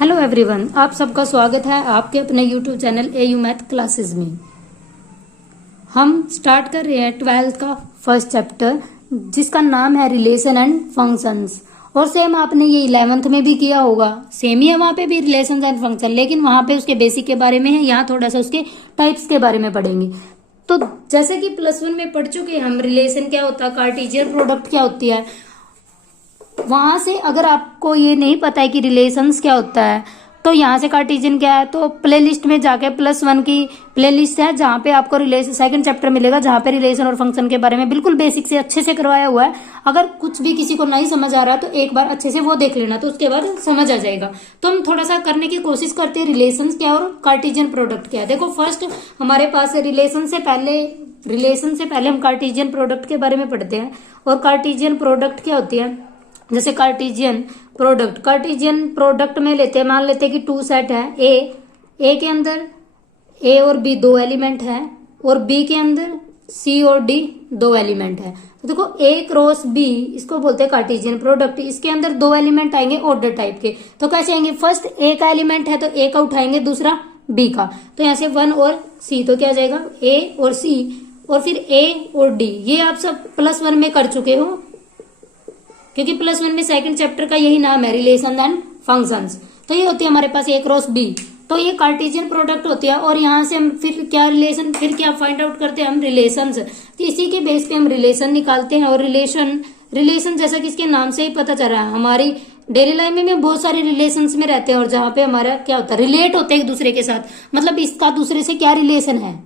Hello everyone, आप सबका स्वागत है आपके अपने YouTube channel AU math classes में। हम स्टार्ट कर रहे हैं 12th का फर्स्ट चैप्टर जिसका नाम है रिलेशन एंड फंक्शंस। और सेम आपने ये 11th में भी किया होगा, सेम ही है वहां पे भी रिलेशन एंड फंक्शन, लेकिन वहां पे उसके बेसिक के बारे में है, यहाँ थोड़ा सा उसके टाइप्स के बारे में पढ़ेंगे। तो जैसे कि +1 में पढ़ चुके हैं हम, रिलेशन क्या होता है, कार्टेशियन प्रोडक्ट क्या होती है। वहां से अगर आपको ये नहीं पता है कि रिलेशंस क्या होता है तो यहाँ से कार्टेशियन क्या है, तो प्लेलिस्ट में जाके +1 की प्लेलिस्ट है जहाँ पे आपको रिलेशन सेकंड चैप्टर मिलेगा, जहाँ पे रिलेशन और फंक्शन के बारे में बिल्कुल बेसिक से अच्छे से करवाया हुआ है। अगर कुछ भी किसी को नहीं समझ आ रहा तो एक बार अच्छे से वो देख लेना, तो उसके बाद समझ आ जाएगा। तो हम थोड़ा सा करने की कोशिश करते हैं रिलेशन क्या और कार्टेशियन प्रोडक्ट क्या है। देखो फर्स्ट हमारे पास रिलेशन से पहले हम कार्टेशियन प्रोडक्ट के बारे में पढ़ते हैं। और कार्टेशियन प्रोडक्ट क्या होती है, जैसे कार्टेशियन प्रोडक्ट में लेते हैं, मान लेते हैं कि 2 सेट है। ए के अंदर ए और बी 2 एलिमेंट है और बी के अंदर सी और डी 2 एलिमेंट है। तो देखो ए क्रॉस बी, इसको बोलते हैं कार्टेशियन प्रोडक्ट। इसके अंदर 2 एलिमेंट आएंगे ऑर्डर टाइप के। तो कैसे आएंगे, फर्स्ट ए का एलिमेंट है तो ए का उठाएंगे, दूसरा बी का। तो यहाँ से 1 और सी, तो क्या जाएगा ए और सी, और फिर ए और डी। ये आप सब +1 में कर चुके हो, क्योंकि +1 में सेकंड चैप्टर का यही नाम है, रिलेशन एंड फंक्शंस। तो ये होती है हमारे पास ए क्रॉस बी, तो ये कार्टेशियन प्रोडक्ट होती है। और यहाँ से हम फिर क्या फाइंड आउट करते हैं हम, रिलेशंस। तो इसी के बेस पे हम रिलेशन निकालते हैं। और रिलेशन जैसा कि इसके नाम से ही पता चल रहा है, हमारी डेली लाइफ में बहुत सारे रिलेशंस में रहते हैं, और जहाँ पे हमारा क्या होता है, रिलेट होते हैं एक दूसरे के साथ, मतलब इसका दूसरे से क्या रिलेशन है।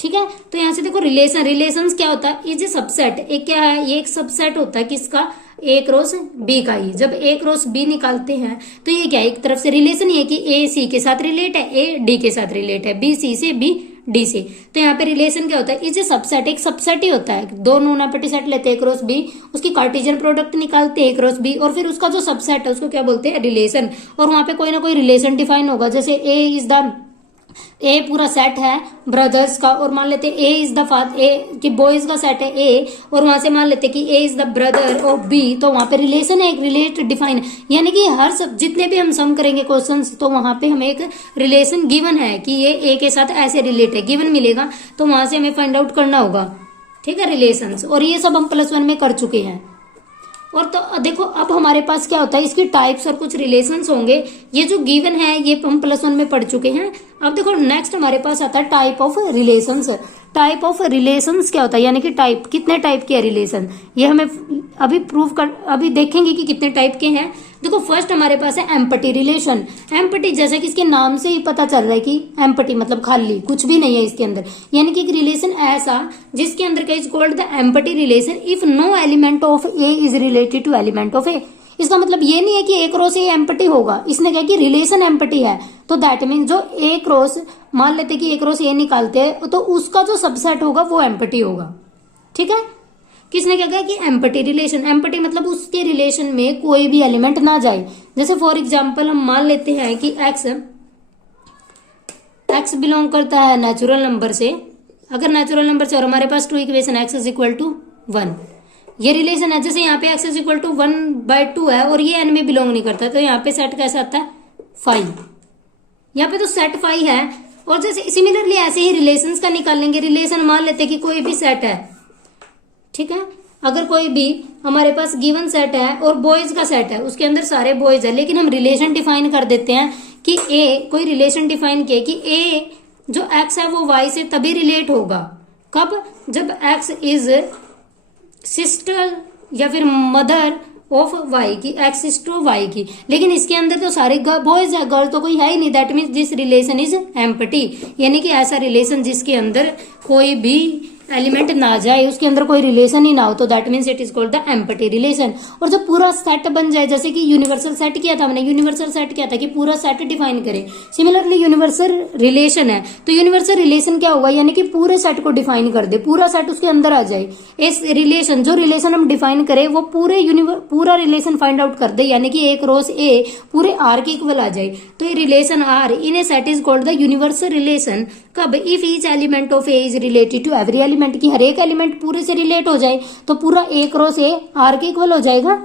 ठीक है, तो यहाँ से देखो रिलेशंस क्या होता है, इज ए सबसेट। एक क्या है, ये एक सबसेट होता है किसका, ए क्रॉस बी का ही। जब ए क्रॉस बी निकालते हैं तो ये क्या है, एक तरफ से रिलेशन ये कि ए सी के साथ रिलेट है, ए डी के साथ रिलेट है, बी सी से, बी डी से। तो यहाँ पे रिलेशन क्या होता है, इज ए सबसेट, एक सबसेट ही होता है। दो नूनापटी सेट लेते हैं ए क्रॉस बी, उसकी कार्टेशियन प्रोडक्ट निकालते हैं ए क्रॉस बी, और फिर उसका जो सबसेट है उसको क्या बोलते हैं, रिलेशन। और वहां पे कोई ना कोई रिलेशन डिफाइन होगा, जैसे ए पूरा सेट है ब्रदर्स का, और मान लेते ए इज द फादर, ए कि बॉयज का सेट है ए, और वहां से मान लेते कि A is the brother of B, तो वहां पे रिलेशन है, एक रिलेट डिफाइन है। यानी कि हर सब जितने भी हम सम करेंगे क्वेश्चंस, तो वहां पे हमें एक रिलेशन गिवन है कि ये ए के साथ ऐसे रिलेट है, गिवन मिलेगा, तो वहां से हमें फाइंड आउट करना होगा। ठीक है, रिलेशंस। और ये सब हम +1 में कर चुके हैं। और तो देखो अब हमारे पास क्या होता है, इसकी टाइप्स और कुछ रिलेशंस होंगे। ये जो गिवन है ये हम +1 में पढ़ चुके हैं। अब देखो नेक्स्ट हमारे पास आता है type of relations. Type of relations क्या होता है, यानी कि टाइप, कितने टाइप के रिलेशन, ये हमें अभी देखेंगे कि कितने टाइप के हैं। देखो फर्स्ट हमारे पास है एम्पटी रिलेशन। एम्पटी जैसा कि इसके नाम से ही पता चल रहा है कि एम्पटी मतलब खाली, कुछ भी नहीं है इसके अंदर। यानी कि एक रिलेशन ऐसा जिसके अंदर का is called the empty relation if no element of A is related to element of A. इसका मतलब ये नहीं है कि ए क्रॉस ए एम्पटी होगा, इसने कहा कि रिलेशन एम्पटी है, तो दैट मीन जो ए क्रॉस, मान लेते कि ए क्रॉस ए निकालते हैं तो उसका जो सबसेट होगा वो एम्पटी होगा। ठीक है, किसने क्या कहा कि एम्पटी रिलेशन। एम्पटी मतलब उसके रिलेशन में कोई भी एलिमेंट ना जाए। जैसे फॉर एग्जांपल हम मान लेते हैं कि एक्स बिलोंग करता है नेचुरल नंबर से। अगर नेचुरल नंबर से और हमारे पास 2 equation X is equal to 1, ये रिलेशन है। जैसे यहाँ पे एक्स इज इक्वल टू 1/2 है और ये एन में बिलोंग नहीं करता, तो यहाँ पे सेट कैसा आता है, 5। यहाँ पे तो सेट 5 है। और जैसे सिमिलरली ऐसे ही रिलेशंस का निकालेंगे। रिलेशन मान लेते कि कोई भी सेट है, ठीक है, अगर कोई भी हमारे पास गिवन सेट है और बॉयज का सेट है, उसके अंदर सारे बॉयज है, लेकिन हम रिलेशन डिफाइन कर देते हैं कि ए, कोई रिलेशन डिफाइन किया कि ए जो एक्स है वो वाई से तभी रिलेट होगा। कब, जब एक्स इज सिस्टर या फिर मदर ऑफ वाई की, एक्स सिस्टर ऑफ वाई की। लेकिन इसके अंदर तो सारे बॉयज है, गर्ल तो कोई है ही नहीं। That means this relation is empty, यानी कि ऐसा रिलेशन जिसके अंदर कोई भी एलिमेंट ना जाए, उसके अंदर कोई रिलेशन ही ना हो, तो that means it is called the empty relation. और जब पूरा सेट बन जाए, जैसे कि यूनिवर्सल सेट किया था हमने, यूनिवर्सल सेट क्या था कि पूरा सेट डिफाइन करें। सिमिलरली यूनिवर्सल रिलेशन है, तो यूनिवर्सल रिलेशन क्या होगा, यानी कि पूरे सेट को डिफाइन कर दे, पूरा सेट उसके अंदर आ जाए। इस रिलेशन, जो रिलेशन हम डिफाइन करें वो पूरा रिलेशन फाइंड आउट कर दे, यानी कि ए क्रॉस ए पूरे आर के इक्वल आ जाए। तो ये relation R in A set is called the universal relation. कब, if each element of A is related to every element, की हर एक एलिमेंट पूरे से रिलेट हो जाए, तो पूरा ए क्रॉस ए आर के इक्वल हो जाएगा।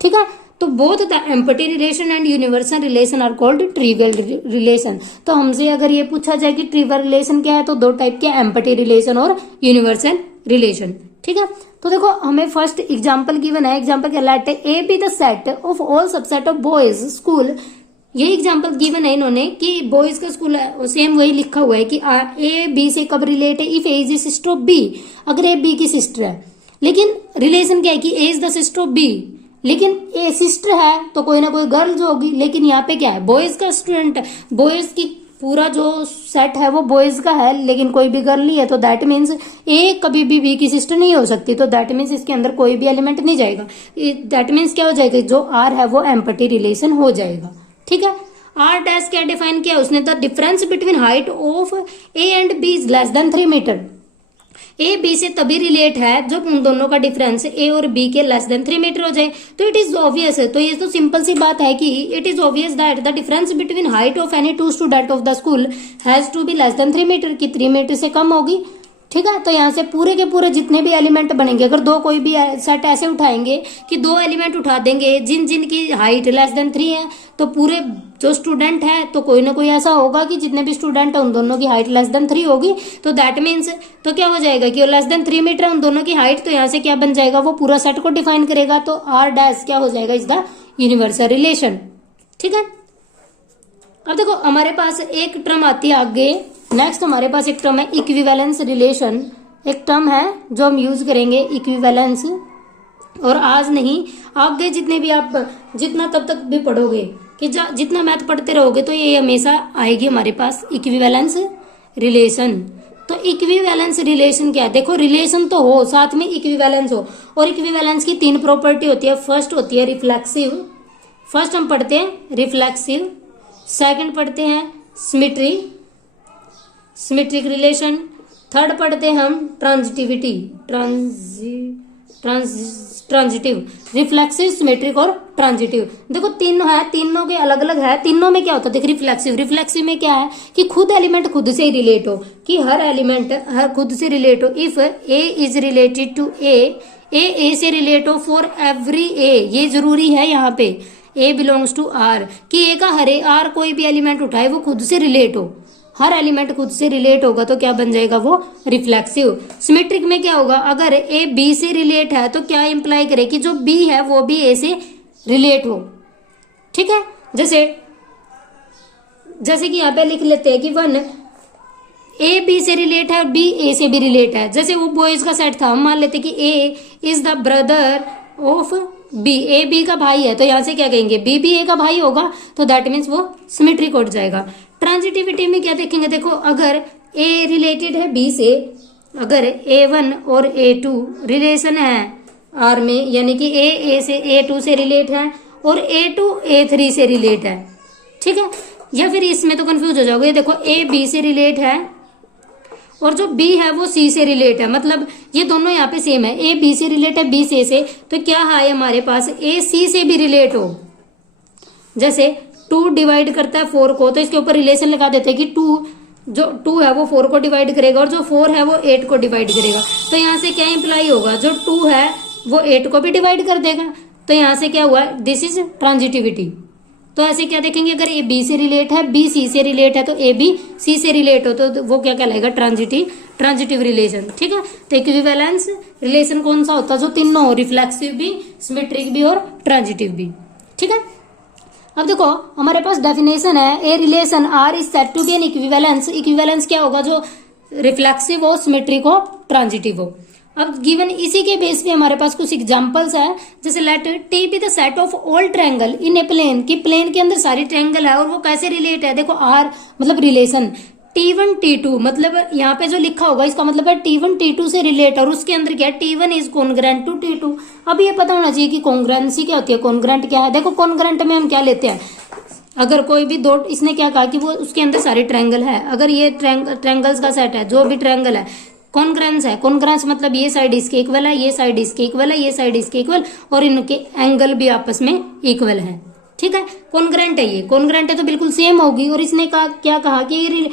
ठीक है, तो both the empty relation and universal relation are called trivial relation. तो हमसे अगर ये पूछा जाए कि ट्रिवियल रिलेशन क्या है, तो दो टाइप के, एम्पटी रिलेशन और यूनिवर्सल रिलेशन। ठीक है, तो देखो हमें फर्स्ट एग्जांपल गिवन है, एग्जांपल क्या, let A B the set of all subset of boys school. ये एग्जांपल गिवन है इन्होंने कि बॉयज का स्कूल है, सेम वही लिखा हुआ है कि ए बी से कब रिलेट है, if A is sister of B, अगर ए बी की सिस्टर है। लेकिन रिलेशन क्या है कि A is the sister of B, लेकिन ए सिस्टर है तो कोई ना कोई गर्ल जो होगी। लेकिन यहाँ पे क्या है, बॉयज का स्टूडेंट है, बॉयज की पूरा जो सेट है वो बॉयज का है, लेकिन कोई भी गर्ल नहीं है, तो दैट मीन्स ए कभी भी बी की सिस्टर नहीं हो सकती, तो दैट मीन्स इसके अंदर कोई भी एलिमेंट नहीं जाएगा। दैट मीन्स क्या हो जाएगा, जो आर है वो एम्पटी रिलेशन हो जाएगा। ठीक है, आर डैश क्या डिफाइन किया उसने, the difference between height of A and B is less than 3 metre. A B से तभी रिलेट है जब उन दोनों का डिफरेंस ए और बी के लेस देन 3 मीटर हो जाए। तो इट इज ऑब्वियस है, तो ये तो सिंपल सी बात है कि it is obvious that the difference between height of any two student of the school has to be less than 3 metre, की 3 मीटर से कम होगी। ठीक है, तो यहाँ से पूरे के पूरे जितने भी एलिमेंट बनेंगे, अगर दो कोई भी सेट ऐसे उठाएंगे कि दो एलिमेंट उठा देंगे जिन जिन की हाइट लेस देन 3 है, तो पूरे जो स्टूडेंट है तो कोई ना कोई ऐसा होगा कि जितने भी स्टूडेंट है उन दोनों की हाइट लेस देन 3 होगी। तो दैट मीन्स तो क्या हो जाएगा कि लेस देन 3 मीटर है उन दोनों की हाइट, तो यहाँ से क्या बन जाएगा, वो पूरा सेट को डिफाइन करेगा। तो आर डैश क्या हो जाएगा, इज द यूनिवर्सल रिलेशन। ठीक है, अब देखो हमारे पास एक टर्म आती है आगे, नेक्स्ट हमारे पास एक टर्म है इक्विवेलेंस रिलेशन। एक टर्म है जो हम यूज करेंगे इक्विवेलेंस, और आज नहीं आगे जितने भी आप जितना तब तक भी पढ़ोगे कि जितना मैथ पढ़ते रहोगे तो ये हमेशा आएगी हमारे पास इक्विवेलेंस रिलेशन। तो इक्विवेलेंस रिलेशन क्या है, देखो रिलेशन तो हो साथ में इक्विवेलेंस हो, और इक्विवेलेंस की 3 प्रॉपर्टी होती है। फर्स्ट होती है रिफ्लेक्सिव, फर्स्ट हम पढ़ते हैं रिफ्लेक्सिव, सेकंड पढ़ते हैं सिमेट्रिक रिलेशन, थर्ड पढ़ते हैं हम ट्रांजिटिविटी, ट्रांजिटिव, रिफ्लेक्सिव, सिमेट्रिक और ट्रांजिटिव। देखो तीनों है, तीनों के अलग अलग है। तीनों में क्या होता है, देख रिफ्लेक्सिव में क्या है कि खुद एलिमेंट खुद से ही रिलेट हो, कि हर एलिमेंट हर खुद से रिलेट हो। If A is related to A से रिलेट हो फॉर एवरी ए, ये जरूरी है यहाँ पे, ए बिलोंग्स टू आर, कि ए का हर आर कोई भी एलिमेंट उठाए वो खुद से रिलेट हो, हर एलिमेंट खुद से रिलेट होगा तो क्या बन जाएगा, वो रिफ्लेक्सिव। सिमेट्रिक में क्या होगा, अगर ए बी से रिलेट है तो क्या इंप्लाई करे कि जो बी है वो भी ए से रिलेट हो। ठीक है, जैसे कि यहाँ पे लिख लेते हैं कि 1 ए बी से रिलेट है और बी ए से भी रिलेट है। जैसे वो बॉयज का सेट था, हम मान लेते कि A is the brother of B, A B का भाई है, तो यहाँ से क्या कहेंगे, बी भी ए का भाई होगा, तो दैट मीन्स वो सिमेट्रिक हो जाएगा। ट्रांजिटिविटी में क्या देखेंगे, देखो अगर ए रिलेटेड है बी से, अगर A1 और A2 रिलेशन है आर में, यानी कि ए से A2 से रिलेट है और A2 A3 से रिलेट है। ठीक है, या फिर इसमें तो कंफ्यूज हो जाओगे, देखो A B से रिलेट है और जो B है वो C से रिलेट है, मतलब ये दोनों यहाँ पे सेम है, A B से रिलेट है B C से, तो क्या है हमारे पास A C से भी रिलेट हो। जैसे 2 डिवाइड करता है 4 को, तो इसके ऊपर रिलेशन लगा देते हैं कि 2 है वो 4 को डिवाइड करेगा और जो 4 है वो 8 को डिवाइड करेगा। तो यहाँ से क्या इंप्लाई होगा, जो 2 है वो 8 को भी डिवाइड कर देगा, तो यहाँ से क्या हुआ, दिस इज ट्रांजिटिविटी। तो ऐसे क्या देखेंगे, अगर ए बी से रिलेट है, बी सी से रिलेट है, तो ए बी सी से रिलेट हो तो वो क्या कहलाएगा, ट्रांजिटिव रिलेशन। ठीक है, तो इक्विवेलेंस रिलेशन कौन सा होता है, जो तीनों हो, रिफ्लेक्सिव भी, सिमेट्रिक भी और ट्रांजिटिव भी। ठीक है, अब देखो हमारे पास डेफिनेशन है, a relation R is said to be an equivalence. Equivalence क्या होगा, जो रिफ्लेक्सिव हो, सिमेट्रिक हो, ट्रांजिटिव हो। अब गिवन इसी के बेस पे हमारे पास कुछ एग्जांपल्स है, जैसे let T be the set of all triangle in a plane, कि प्लेन के अंदर सारी ट्रायंगल है और वो कैसे रिलेट है, देखो आर मतलब रिलेशन T1 T2, मतलब यहाँ पे जो लिखा होगा इसका मतलब है T1 T2 से रिलेट, और उसके अंदर क्या है, T1 is congruent to T2। अब ये पता होना चाहिए कि कॉन्ग्रेंसी क्या होती है, कॉन्ग्रेंट क्या है। देखो कॉन्ग्रेंट में हम क्या लेते हैं, अगर कोई भी दो, इसने क्या कहा कि वो उसके अंदर सारे ट्रायंगल है, अगर ये ट्रायंगल्स का सेट है, जो भी ट्रायंगल है, कॉन्ग्रेंस है, कॉन्ग्रेंस मतलब ये साइड इसके इक्वल है, ये साइड इसके इक्वल है, ये साइड इसके इक्वल, और इनके एंगल भी आपस में इक्वल है। ठीक है, कॉन्ग्रेंट है, ये कॉन्ग्रेंट है तो बिल्कुल सेम होगी। और इसने कहा क्या कहा कि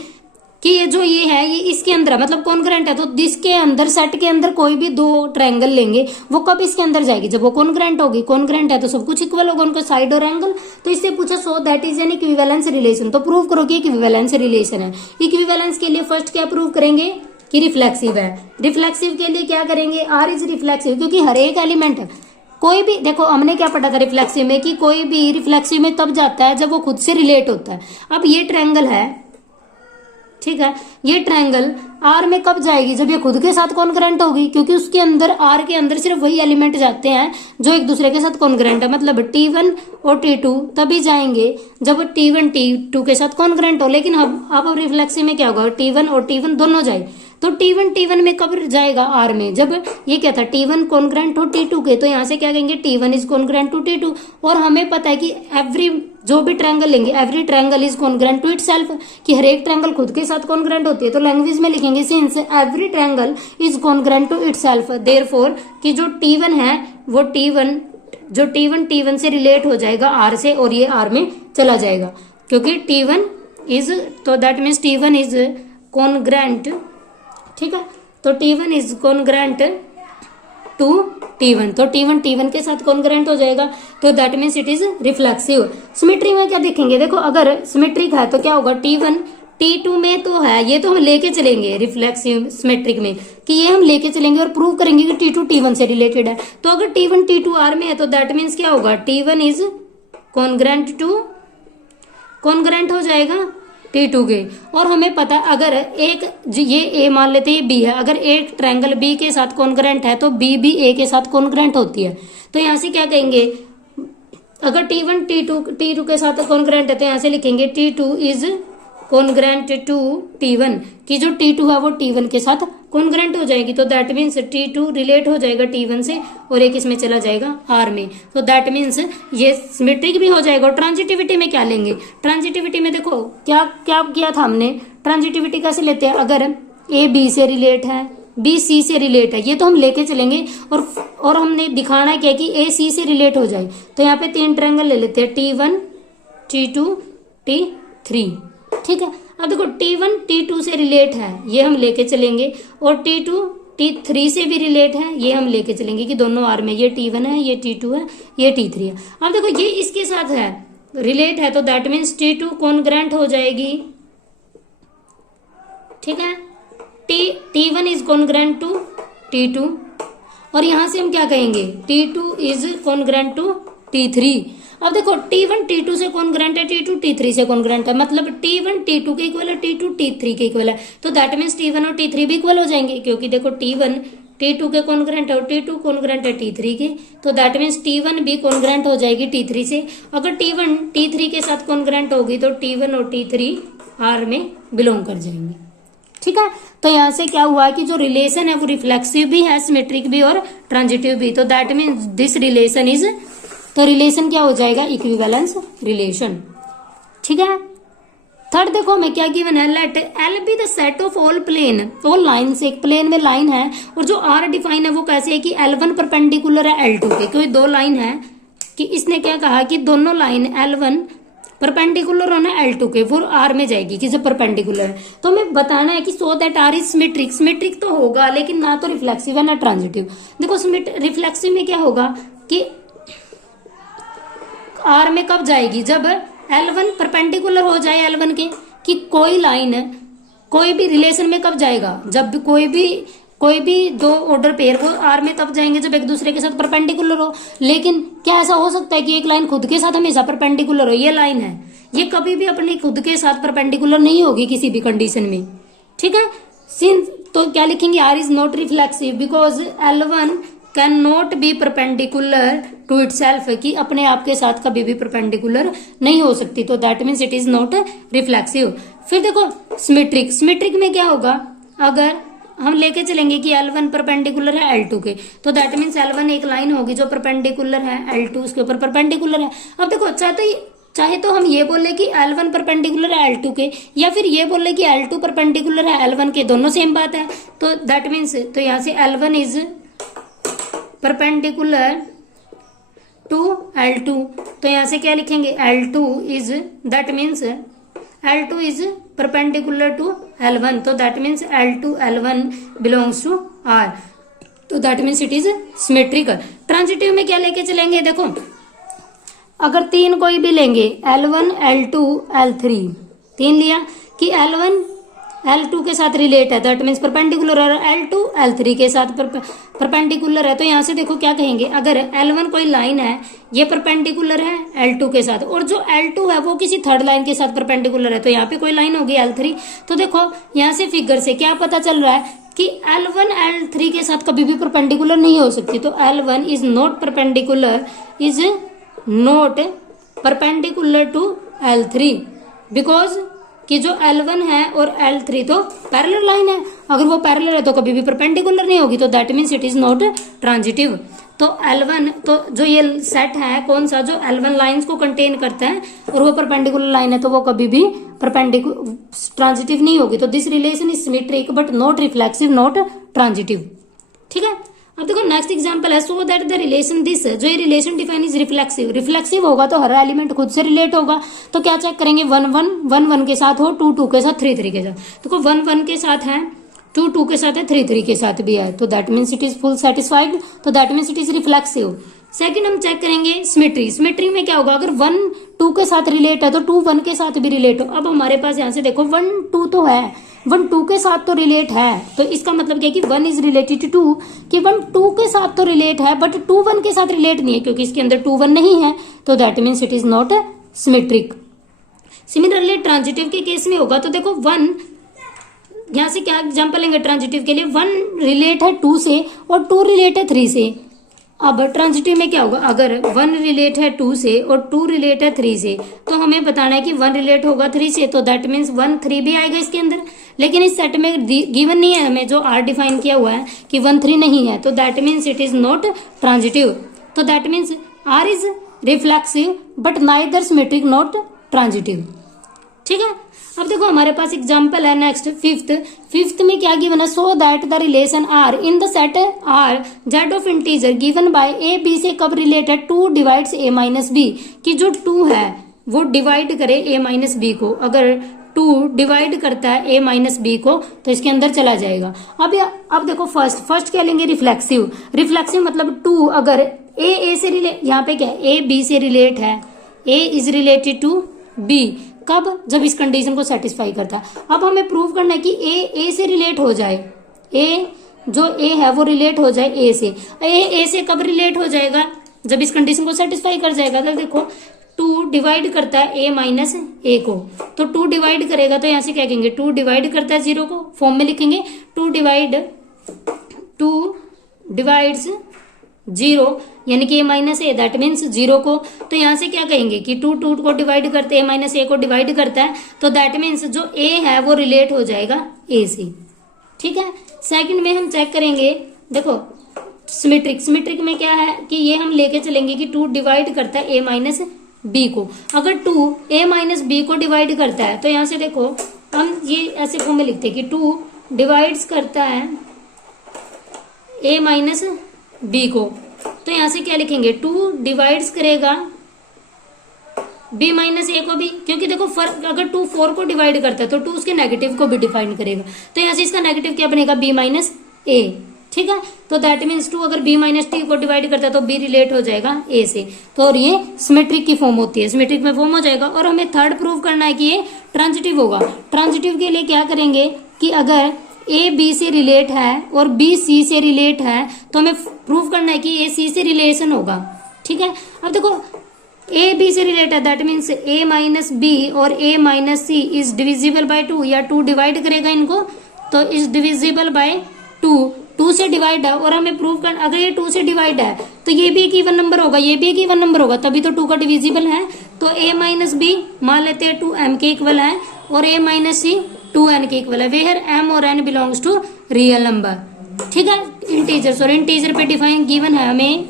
कि ये जो ये है ये इसके अंदर है, मतलब कॉन्ग्रेंट है, तो इसके अंदर सेट के अंदर कोई भी दो ट्रायंगल लेंगे वो कब इसके अंदर जाएगी, जब वो कॉन्ग्रेंट होगी। कॉन्ग्रेंट है तो सब कुछ इक्वल होगा उनका साइड और एंगल। तो इससे पूछा so that is an equivalence relation, तो प्रूव करो कि इक्विवेलेंस रिलेशन है। इक्विवेलेंस के लिए फर्स्ट क्या प्रूव करेंगे कि रिफ्लेक्सिव है। रिफ्लेक्सिव के लिए क्या करेंगे, आर इज रिफ्लेक्सिव, क्योंकि हर एक एलिमेंट कोई भी, देखो हमने क्या पढ़ा था रिफ्लेक्सिव में कि कोई भी रिफ्लेक्सिव में तब जाता है जब वो खुद से रिलेट होता है। अब ये ट्रायंगल है, ठीक है, ये ट्रायंगल आर में कब जाएगी, जब ये खुद के साथ कॉन्ग्रेंट होगी, क्योंकि उसके अंदर आर के अंदर सिर्फ वही एलिमेंट जाते हैं जो एक दूसरे के साथ कॉन्ग्रेंट है, मतलब T1 और T2 तभी जाएंगे जब T1 T2 के साथ कॉन्ग्रेंट हो। लेकिन अब रिफ्लेक्सिव में क्या होगा, T1 और T1 दोनों जाए, तो T1 में कब जाएगा, आर में, जब ये क्या था T1 कॉन्ग्रेंट हो T2 के, तो यहाँ से क्या कहेंगे T1 is congruent to T2। और हमें पता है कि एवरी जो भी ट्रायंगल लेंगे every triangle is congruent to itself, कि हर एक ट्रायंगल खुद के साथ कॉन्ग्रेंट होती है। तो लैंग्वेज में लिखेंगे since every triangle is congruent to itself, therefore कि जो T1 है वो T1 से रिलेट हो जाएगा आर से, और ये आर में चला जाएगा, क्योंकि T1 इज, तो that means T1 is congruent, ठीक है, तो T1 is congruent to T1, तो T1 के साथ कॉन्ग्रेंट हो जाएगा, तो that means it is reflexive. Symmetry में क्या देखेंगे, देखो अगर सिमेट्रिक है तो क्या होगा, T1 T2 में तो है, ये तो हम लेके चलेंगे रिफ्लेक्सिव सिमेट्रिक में, कि ये हम लेके चलेंगे और प्रूव करेंगे कि T2 T1 से रिलेटेड है। तो अगर T1 T2 आर में है तो दैट मीन्स क्या होगा, T1 is congruent to, congruent हो जाएगा T2 के। और हमें पता अगर एक ये A मान लेते हैं, ये B है, अगर एक ट्रायंगल B के साथ कॉन्ग्रेंट है तो B भी A के साथ कॉन्ग्रेंट होती है। तो यहाँ से क्या कहेंगे, अगर T1 T2 के साथ कॉन्ग्रेंट है तो यहाँ से लिखेंगे T2 is congruent to T1, कि जो T2 है वो T1 के साथ कॉन्ग्रेंट हो जाएगी, तो दैट मीन्स T2 रिलेट हो जाएगा T1 से और एक इसमें चला जाएगा R में, तो दैट मीन्स ये सिमेट्रिक भी हो जाएगा। और ट्रांजिटिविटी में क्या लेंगे, ट्रांजिटिविटी में देखो क्या क्या किया था हमने, ट्रांजिटिविटी कैसे लेते हैं, अगर A B से रिलेट है, B C से रिलेट है, ये तो हम लेके चलेंगे, और हमने दिखाना क्या कि A C से रिलेट हो जाए। तो यहाँ पे 3 ट्रायंगल ले लेते हैं, T1 T2 T3, ठीक है। अब देखो T1 T2 से रिलेट है, ये हम लेके चलेंगे, और T2 T3 से भी रिलेट है, ये हम लेके चलेंगे कि दोनों आर में, ये T1 है, ये T2 है, ये T3 है। अब देखो ये इसके साथ है रिलेट है, तो दैट मीन्स T2 कॉन्ग्रेंट हो जाएगी, ठीक है, T1 is congruent to T2, और यहां से हम क्या कहेंगे, T2 is congruent to T3। अब देखो T1 T2 से कॉन्ग्रेंट है, T2 T3 से कॉन्ग्रेंट है, मतलब T1 T2 के इक्वल है, T2 T3 के इक्वल है, तो दैट मीन्स T1 और T3 भी इक्वल हो जाएंगे, क्योंकि देखो T1 T2 के कॉन्ग्रेंट है और T2 कॉन्ग्रेंट है T3 के, तो दैट मीन्स T1 भी कॉन्ग्रेंट हो जाएगी T3 से। अगर T1 T3 के साथ कॉन्ग्रेंट होगी तो T1 और T3 R में बिलोंग कर जाएंगे, ठीक है। तो यहाँ से क्या हुआ कि जो रिलेशन है वो रिफ्लेक्सिव भी है, सिमेट्रिक भी और ट्रांजिटिव भी, तो that means this relation is, तो रिलेशन क्या हो जाएगा, इक्विवेलेंस रिलेशन, ठीक है। थर्ड देखो हमें क्या गिवन है, let L be the set of all plane, all lines, एक प्लेन में लाइन है और जो R डिफाइन है वो कैसे है कि L1 परपेंडिकुलर है L2 के, कोई दो लाइन है कि इसने क्या कहा कि दोनों लाइन L1 परपेंडिकुलर होना L2 के, वो R में जाएगी कि जब परपेंडिकुलर है। तो हमें बताना है कि so that R is symmetric, symmetric तो होगा लेकिन ना तो रिफ्लेक्सिव है ना ट्रांजिटिव। देखो रिफ्लेक्सिव में क्या होगा कि R में कब जाएगी, जब L1 परपेंडिकुलर हो जाए L1 के, कि कोई लाइन कोई भी रिलेशन में कब जाएगा, जब कोई भी दो ऑर्डर पेयर वो R में तब जाएंगे जब एक दूसरे के साथ परपेंडिकुलर हो। लेकिन क्या ऐसा हो सकता है कि एक लाइन खुद के साथ हमेशा परपेंडिकुलर हो, ये लाइन है ये कभी भी अपने खुद के साथ परपेंडिकुलर नहीं होगी किसी भी कंडीशन में, ठीक है। सिंस तो क्या लिखेंगे, R is not reflexive because L1 can not be perpendicular to itself, कि अपने आप के साथ कभी भी परपेंडिकुलर नहीं हो सकती, तो that means it is not reflexive. फिर देखो सिमेट्रिक, सिमेट्रिक में क्या होगा, अगर हम लेके चलेंगे कि L1 परपेंडिकुलर है L2 के, तो दैट मीन्स L1 एक लाइन होगी जो परपेंडिकुलर है L2 उसके ऊपर परपेंडिकुलर है। अब देखो चाहे तो हम ये बोले कि L1 परपेंडिकुलर है L2 के, या फिर ये बोले कि L2 परपेंडिकुलर है L1 के, दोनों सेम बात है। तो दैट मीन्स तो यहाँ से L1 is perpendicular to L2, तो यहाँ से क्या लिखेंगे, L2 is, that means L2 is perpendicular to L1, तो that means L2 L1 belongs to R, तो that means it is symmetrical. Transitive में क्या लेके चलेंगे, देखो अगर तीन कोई भी लेंगे L1 L2 L3, तीन लिया कि L1 L2 के साथ रिलेट है, दैट मीन्स परपेंडिकुलर, और L2 L3 के साथ परपेंडिकुलर है, तो यहाँ से देखो क्या कहेंगे, अगर L1 कोई लाइन है ये परपेंडिकुलर है L2 के साथ, और जो L2 है वो किसी थर्ड लाइन के साथ परपेंडिकुलर है, तो यहाँ पे कोई लाइन होगी L3। तो देखो यहाँ से फिगर से क्या पता चल रहा है कि L1 L3 के साथ कभी भी परपेंडिकुलर नहीं हो सकती, तो L1 is not perpendicular to L3, because कि जो L1 है और L3 तो पैरेलल लाइन है, अगर वो पैरेलल है तो कभी भी परपेंडिकुलर नहीं होगी, तो that means it is not transitive. तो L1, तो जो ये सेट है कौन सा, जो L1 लाइंस को कंटेन करता है और वो परपेंडिकुलर लाइन है, तो वो कभी भी ट्रांजिटिव नहीं होगी। तो this relation is symmetric but not reflexive, not transitive. ठीक है, अब देखो नेक्स्ट एग्जांपल है, so that the relation this, जो ये relation define is reflexive, reflexive होगा तो हर एलिमेंट खुद से रिलेट होगा, तो क्या चेक करेंगे, 1 1 के साथ हो, 2 2 के साथ, 3 3 के साथ, देखो 1 1 के साथ है, 2 2 के साथ है, 3 3 के साथ भी है, तो that means it is full satisfied, तो that means it is reflexive. Second हम चेक करेंगे सिमेट्री, सिमेट्री में क्या होगा, अगर 1 2 के साथ रिलेट है तो 2 1 के साथ भी रिलेट हो। अब हमारे पास यहाँ से देखो 1 2 तो है, 1 2 के साथ तो रिलेट है, तो इसका मतलब क्या है कि 1 इज रिलेटेड टू 2, कि 1 2 के साथ तो रिलेट है बट 2 1 के साथ रिलेट नहीं है, क्योंकि इसके अंदर 2 1 नहीं है, तो that means it is not symmetric. Similarly transitive के केस में होगा, तो देखो 1, यहाँ से क्या एग्जांपल लेंगे ट्रांजिटिव के लिए, 1 रिलेट है 2 से और 2 रिलेट है 3 से। अब ट्रांजिटिव में क्या होगा, अगर 1 रिलेट है 2 से और 2 रिलेट है 3 से, तो हमें बताना है कि 1 रिलेट होगा 3 से, तो दैट मीन्स 1 3 भी आएगा इसके अंदर, लेकिन इस सेट में गिवन नहीं है हमें, जो R डिफाइन किया हुआ है कि 1 3 नहीं है, तो that means it is not transitive. तो that means R is reflexive but neither symmetric, not transitive. ठीक है, अब देखो हमारे पास एग्जांपल है नेक्स्ट फिफ्थ में क्या गिवन है, so that the relation R in the set R Z of integer given by A B से कब related, 2 divides A minus B, कि जो 2 है वो डिवाइड करे A माइनस B को, अगर 2 डिवाइड करता है A माइनस B को तो इसके अंदर चला जाएगा। अब देखो फर्स्ट क्या लेंगे, रिफ्लेक्सिव। रिफ्लेक्सिव मतलब 2 अगर A से रिलेट, यहाँ पे क्या A B से रिलेट है, A is related to B, कब, जब इस कंडीशन को सेटिस्फाई करता है। अब हमें प्रूव करना है कि ए से रिलेट हो जाए, जो ए है वो रिलेट हो जाए ए से। ए से कब रिलेट हो जाएगा, जब इस कंडीशन को सेटिस्फाई कर जाएगा। तो देखो 2 डिवाइड करता है ए माइनस ए को, तो 2 डिवाइड करेगा तो यहाँ से क्या कहेंगे, 2 डिवाइड करता है 0 को, फॉर्म में लिखेंगे 2 डिवाइड्स 0 यानी कि ए माइनस ए, दैट मीन्स 0 को, तो यहाँ से क्या कहेंगे कि 2 को डिवाइड करते हैं, ए माइनस ए को डिवाइड करता है, तो दैट मीन्स जो ए है वो रिलेट हो जाएगा ए से। ठीक है, सेकंड में हम चेक करेंगे, देखो सिमेट्रिक में क्या है कि ये हम लेके चलेंगे कि 2 डिवाइड करता है ए माइनस बी को। अगर 2 ए माइनस बी को डिवाइड करता है तो यहाँ से देखो हम ये ऐसे फॉर्म में लिखते हैं कि 2 डिवाइड्स करता है ए माइनस बी को, तो यहां से क्या लिखेंगे, 2 डिवाइड्स करेगा b माइनस ए को भी, क्योंकि देखो फर्क, अगर 2 4 को डिवाइड करता है तो 2 उसके नेगेटिव को भी डिफाइन करेगा, तो यहां से इसका नेगेटिव क्या बनेगा, b माइनस ए। ठीक है, तो दैट मीन्स 2 अगर b माइनस टी को डिवाइड करता है तो b रिलेट हो जाएगा a से, तो और ये सिमेट्रिक की फॉर्म होती है, सिमेट्रिक में फॉर्म हो जाएगा। और हमें थर्ड प्रूव करना है कि ये ट्रांजिटिव होगा। ट्रांजिटिव के लिए क्या करेंगे कि अगर ए बी से रिलेट है और बी सी से रिलेट है तो हमें प्रूव करना है कि ए सी से रिलेशन होगा। ठीक है, अब देखो ए बी से रिलेट है, that means a minus b और a minus C is divisible by 2, या 2 डिवाइड करेगा इनको तो इज डिविजिबल बाय 2 से डिवाइड है, और हमें प्रूव करना, अगर ये 2 से डिवाइड है तो ये भी एक इवन नंबर होगा, ये भी एक इवन नंबर होगा, तभी तो 2 का डिविजिबल है। तो ए माइनस बी मान लेते हैं 2m के इक्वल है और ए माइनस सी 2n के इक्वल है, वेयर m और n belongs to real number. ठीक है, इंटीजर पे डिफाइन गिवन है हमें,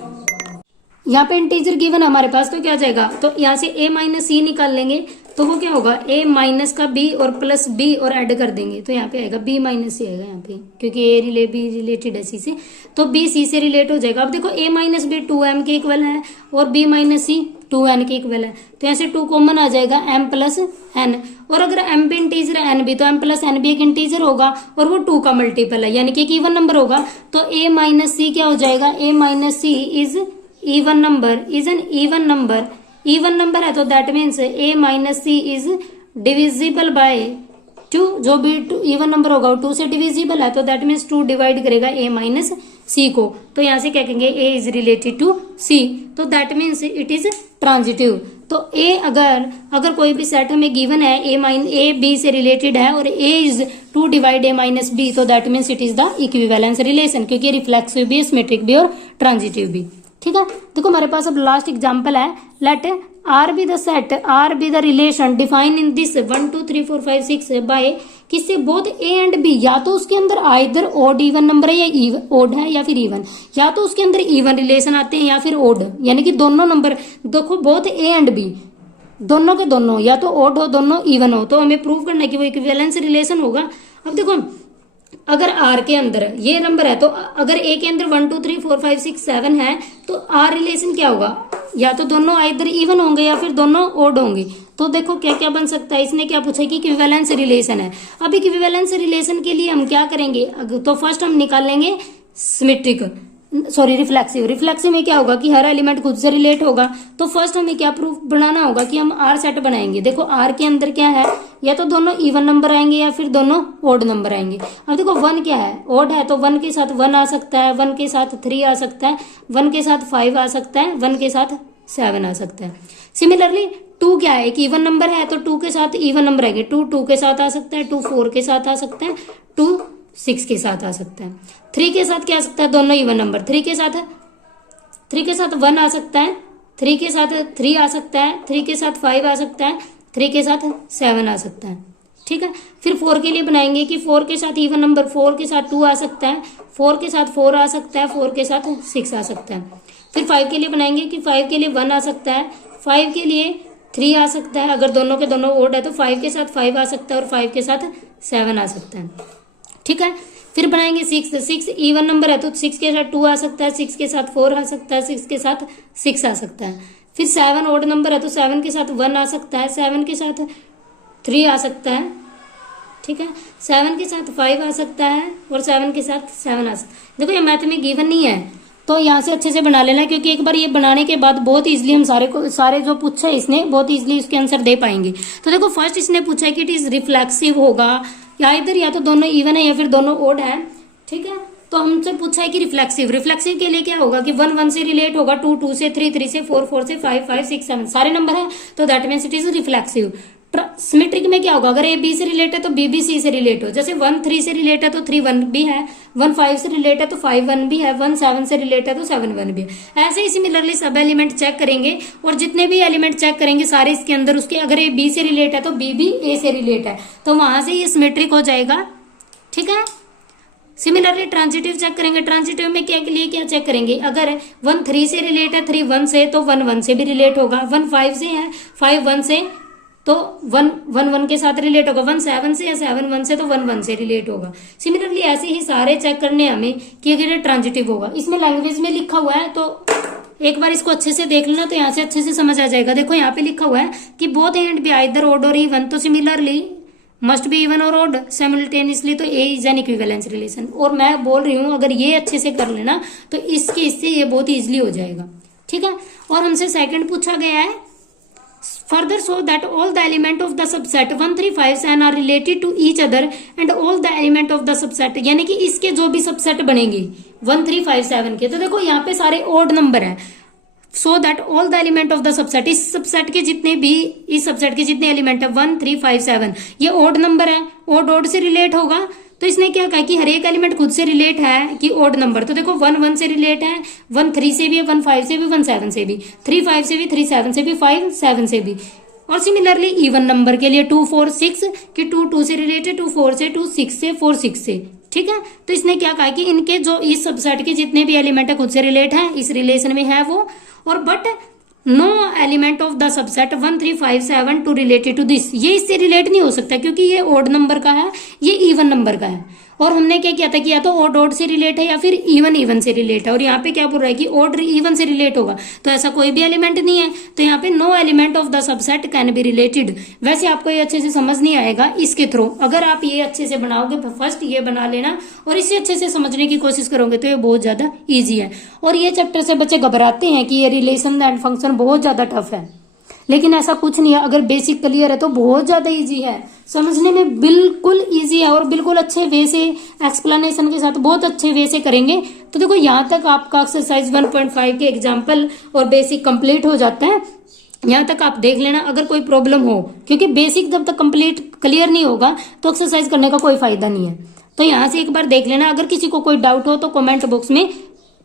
यहाँ पे इंटीजर गिवन है हमारे पास, तो क्या जाएगा, तो यहाँ से a माइनस सी निकाल लेंगे तो वो क्या होगा, a माइनस का b और प्लस b और ऐड कर देंगे तो यहाँ पे आएगा b माइनस सी आएगा यहाँ पे, क्योंकि a b रिलेटेड है c से, तो b c से रिलेट हो जाएगा। अब देखो a माइनस बी 2m के इक्वल है और b माइनस सी 2n के इक्वल है, तो यहाँ से 2 कॉमन आ जाएगा m प्लस n। और अगर m भी इंटीजर है n भी, तो m प्लस n भी एक इंटीजर होगा और वो 2 का मल्टीपल है, यानी कि एक इवन नंबर होगा। तो a माइनस सी क्या हो जाएगा, a minus C is even number, is an even number. Even number है तो that means a minus C is divisible by 2, जो भी इवन नंबर होगा वो 2 से डिविजिबल है, तो दैट मीन्स 2 डिवाइड करेगा a माइनस सी को, तो यहाँ से क्या कहेंगे a is related to c, तो that means it is transitive. तो a अगर कोई भी सेट हमें गिवन है a b से रिलेटेड है और a is 2 divide a minus b, तो that means it is the equivalence relation, क्योंकि रिफ्लेक्सिव भी, सिमेट्रिक भी और ट्रांजिटिव भी। ठीक है, देखो हमारे पास अब लास्ट एग्जांपल है, let R be the set, R be the relation define in this 1 2 3 4 5 6 by किससे, बोथ ए एंड बी, या तो उसके अंदर आइदर ओड इवन नंबर है या ओड है या फिर इवन, या तो उसके अंदर इवन रिलेशन आते हैं या फिर ओड, यानी कि दोनों नंबर, देखो बोथ ए एंड बी, दोनों के दोनों या तो ओड हो दोनों इवन हो, तो हमें प्रूव करना है कि वो इक्विवेलेंस रिलेशन होगा। अब देखो अगर आर के अंदर ये नंबर है, तो अगर ए के अंदर 1 2 3 4 5 6 7 है, तो आर रिलेशन क्या होगा, या तो दोनों आइदर इवन होंगे या फिर दोनों ओड होंगे। तो देखो क्या क्या बन सकता है, इसने क्या पूछा कि इक्विवेलेंस रिलेशन है। अब इक्विवेलेंस रिलेशन के लिए हम क्या करेंगे, तो फर्स्ट हम निकाल लेंगे सिमेट्रिक, सॉरी रिफ्लेक्सिव। रिफ्लेक्सिव में क्या होगा कि हर एलिमेंट खुद से रिलेट होगा, तो फर्स्ट हमें क्या प्रूफ बनाना होगा कि हम आर सेट बनाएंगे। देखो आर के अंदर क्या है, या तो दोनों इवन नंबर आएंगे या फिर दोनों ओड नंबर आएंगे। अब देखो 1 क्या है, ओड है, तो 1 के साथ 1 आ सकता है, 1 के साथ 3 आ सकता है, 1 के साथ 5 आ सकता है, 1 के साथ 7 आ सकता है। सिमिलरली 2 क्या है, एक इवन नंबर है, तो 2 के साथ इवन नंबर आएंगे, 2 के साथ आ सकता है, 2 4 के साथ आ सकता है, 2 6 के साथ आ सकता है। 3 के साथ क्या आ सकता है, दोनों इवन नंबर, 3 के साथ 1 आ सकता है, 3 के साथ 3 आ सकता है, 3 के साथ 5 आ सकता है, 3 के साथ 7 आ सकता है। ठीक है, फिर 4 के लिए बनाएंगे कि 4 के साथ इवन नंबर, 4 के साथ 2 आ सकता है, 4 के साथ 4 आ सकता है, 4 के साथ 6 आ सकता है। फिर 5 के लिए बनाएंगे कि 5 के लिए 1 आ सकता है, 5 के लिए 3 आ सकता है, अगर दोनों के दोनों ओड है तो 5 के साथ 5 आ सकता है और 5 के साथ 7 आ सकता है। ठीक है, फिर बनाएंगे 6 इवन नंबर है, तो 6 के साथ 2 आ सकता है, 6 के साथ 4 आ सकता है, 6 के साथ 6 आ सकता है। फिर 7 ओड नंबर है, तो 7 के साथ 1 आ सकता है, 7 के साथ 3 आ सकता है। ठीक है, 7 के साथ 5 आ सकता है और 7 के साथ 7 आ सकता है। देखो ये मैथ में गिवन नहीं है, तो यहाँ से अच्छे से बना लेना, क्योंकि एक बार ये बनाने के बाद बहुत इजीली हम सारे जो पूछा है इसने, बहुत इजीली उसके आंसर दे पाएंगे। तो देखो फर्स्ट इसने पूछा है कि इट इज रिफ्लेक्सिव होगा, या इधर या तो दोनों इवन है या फिर दोनों ओड है। ठीक है, तो हमसे पूछा है कि रिफ्लेक्सिव के लिए क्या होगा कि 1 1 से रिलेट होगा, 2 2 से, 3 3 से, 4 4 से, 5 5 6 7 सारे नंबर है, तो that means it is reflexive. Symmetric में क्या होगा, अगर ए बी से रिलेट है तो बी बी सी से रिलेट हो, जैसे 1 3 से रिलेट है तो 3 1 भी है, 1 5 से रिलेट है तो 5 1 भी है, 1 7 से रिलेट है तो 7 1 भी है। ऐसे ही सिमिलरली सब एलिमेंट चेक करेंगे, और जितने भी एलिमेंट चेक करेंगे सारे इसके अंदर उसके, अगर ए बी से रिलेट है तो बी भी ए से रिलेट है, तो वहां से ये सिमेट्रिक हो जाएगा। ठीक है, सिमिलरली ट्रांजिटिव चेक करेंगे, ट्रांजिटिव में क्या के लिए क्या चेक करेंगे, अगर 1 3 से रिलेट है, 3 1 से, तो 1 1 से भी रिलेट होगा, 1 5 से है, 5 1 से, तो 1 1 1 के साथ रिलेट होगा, 1 7 से या 7 1 से, तो 1 1 से रिलेट होगा। सिमिलरली ऐसे ही सारे चेक करने हमें कि अगर ये ट्रांजिटिव होगा। इसमें लैंग्वेज में लिखा हुआ है, तो एक बार इसको अच्छे से देख लेना, तो यहाँ से अच्छे से समझ आ जाएगा। देखो यहाँ पे लिखा हुआ है कि both and B either odd और इवन, तो सिमिलरली मस्ट बी इवन और ओड साइमल्टेनियसली, तो A is an equivalence relation. और मैं बोल रही हूँ अगर ये अच्छे से कर लेना तो इससे ये बहुत इजिली हो जाएगा। ठीक है, और हमसे सेकंड पूछा गया है, further show that all the element of the subset 1 3 5 7 are related to each other and all the element of the subset, यानी कि इसके जो भी सबसेट बनेंगे 1 3 5 7 के, तो देखो यहाँ पे सारे ओड नंबर है। So that all the element of the subset, इस सबसेट के जितने एलिमेंट है 1 3 5 7 ये ओड नंबर है, ओड से रिलेट होगा। तो इसने क्या कहा कि हर एक एलिमेंट खुद से रिलेट है कि ओड नंबर, तो देखो 1 1 से रिलेट है, 1 3 से भी है, 1 5 से भी, 1 7 से भी, 3 5 से भी, 3 7 से भी, 5 7 से भी। और सिमिलरली इवन नंबर के लिए 2 4 6 कि 2 2 से रिलेटेड, 2 4 से, 2 6 से, 4 6 से। ठीक है, तो इसने क्या कहा कि इनके जो इस सबसेट के जितने भी एलिमेंट है खुद से रिलेट है, इस रिलेशन में है वो, और but no element of the subset 1 3 5 7 to related to this, ये इससे रिलेट नहीं हो सकता क्योंकि ये ओड नंबर का है, ये इवन नंबर का है। और हमने क्या किया था कि या तो ऑड ऑड से रिलेट है या फिर इवन इवन से रिलेट है, और यहाँ पे क्या बोल रहा है कि ऑड इवन से रिलेट होगा, तो ऐसा कोई भी एलिमेंट नहीं है, तो यहाँ पे no element of the subset can be related. वैसे आपको ये अच्छे से समझ नहीं आएगा इसके थ्रू, अगर आप ये अच्छे से बनाओगे, फर्स्ट ये बना लेना और इसे अच्छे से समझने की कोशिश करोगे तो ये बहुत ज्यादा ईजी है। और ये चैप्टर से बच्चे घबराते हैं कि ये रिलेशन एंड फंक्शन बहुत ज्यादा टफ है, लेकिन ऐसा कुछ नहीं है। अगर बेसिक क्लियर है तो बहुत ज्यादा इजी है, समझने में बिल्कुल इजी है, और बिल्कुल अच्छे वे से एक्सप्लेनेशन के साथ बहुत अच्छे वे से करेंगे। तो देखो यहाँ तक आपका एक्सरसाइज 1.5 के एग्जाम्पल और बेसिक कंप्लीट हो जाता है। यहाँ तक आप देख लेना अगर कोई प्रॉब्लम हो, क्योंकि बेसिक जब तक कंप्लीट क्लियर नहीं होगा तो एक्सरसाइज करने का कोई फायदा नहीं है। तो यहाँ से एक बार देख लेना, अगर किसी को कोई डाउट हो तो कमेंट बॉक्स में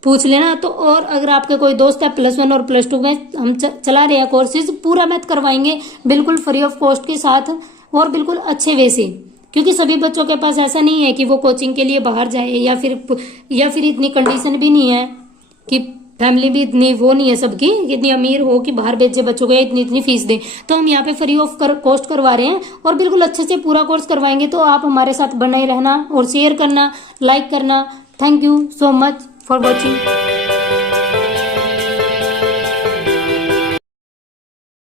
पूछ लेना। तो और अगर आपके कोई दोस्त है +1 और +2 में, हम चला रहे हैं कोर्सेज, पूरा मैथ करवाएंगे बिल्कुल फ्री ऑफ कॉस्ट के साथ और बिल्कुल अच्छे वे से, क्योंकि सभी बच्चों के पास ऐसा नहीं है कि वो कोचिंग के लिए बाहर जाए, या फिर इतनी कंडीशन भी नहीं है कि फैमिली भी इतनी वो नहीं है सबकी, इतनी अमीर हो कि बाहर भेजे बच्चों को इतनी फीस दे। तो हम यहाँ पे फ्री ऑफ कॉस्ट करवा रहे हैं और बिल्कुल अच्छे से पूरा कोर्स करवाएंगे। तो आप हमारे साथ बने रहना और शेयर करना, लाइक करना। Thank you so much for watching।